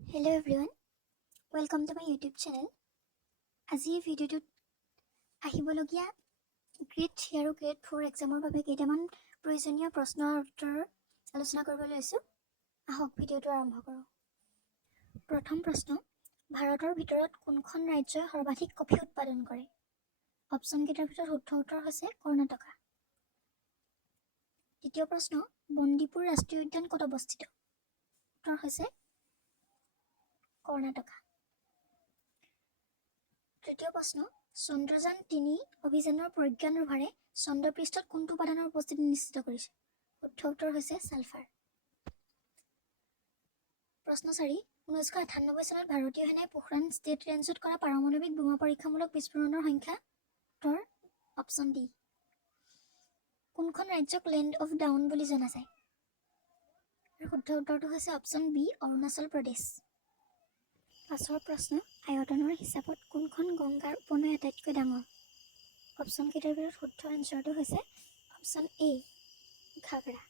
Hello everyone, welcome to my YouTube channel. আজি এই ভিডিঅ'টোত আহিবলগীয়া গ্ৰেড 3 আৰু গ্ৰেড 4 এক্সামৰ বাবে কেইটামান প্ৰয়োজনীয় প্ৰশ্নৰ উত্তৰ আলোচনা কৰিবলৈ লৈছোঁ। আহক ভিডিঅ'টো আৰম্ভ কৰোঁ। প্ৰথম প্ৰশ্ন, ভাৰতৰ ভিতৰত কোনখন ৰাজ্যই সৰ্বাধিক কফি উৎপাদন কৰে? অপশ্যনকেইটাৰ ভিতৰত শুদ্ধ উত্তৰ হৈছে কৰ্ণাটকা। দ্বিতীয় প্ৰশ্ন, বন্দীপুৰ ৰাষ্ট্ৰীয় উদ্যান ক'ত অৱস্থিত? উত্তৰ হৈছে কৰ্ণাটকা। তৃতীয় প্ৰশ্ন, চন্দ্ৰযান-3 অভিযানৰ প্ৰজ্ঞান ৰোভাৰে চন্দ্ৰপৃষ্ঠত কোনটো উপাদানৰ উপস্থিতি নিশ্চিত কৰিছে? শুদ্ধ উত্তৰ হৈছে ছালফাৰ। প্ৰশ্ন 4, 1998 চনত ভাৰতীয় সেনাই পোখৰাণ ষ্টেট ৰেঞ্জত কৰা পাৰমাণৱিক বোমা পৰীক্ষামূলক বিস্ফোৰণৰ সংখ্যা? উত্তৰ অপশ্যন ডি। কোনখন ৰাজ্যক লেণ্ড অফ ডাউন বুলি জনা যায়? শুদ্ধ উত্তৰটো হৈছে অপশ্যন বি, অৰুণাচল প্ৰদেশ। পাছৰ প্ৰশ্ন, আয়তনৰ হিচাপত কোনখন গংগাৰ উপনৈ আটাইতকৈ ডাঙৰ? অপশ্যনকেইটাৰ ভিতৰত শুদ্ধ এনচাৰটো হৈছে অপশ্যন এ, ঘাগৰা।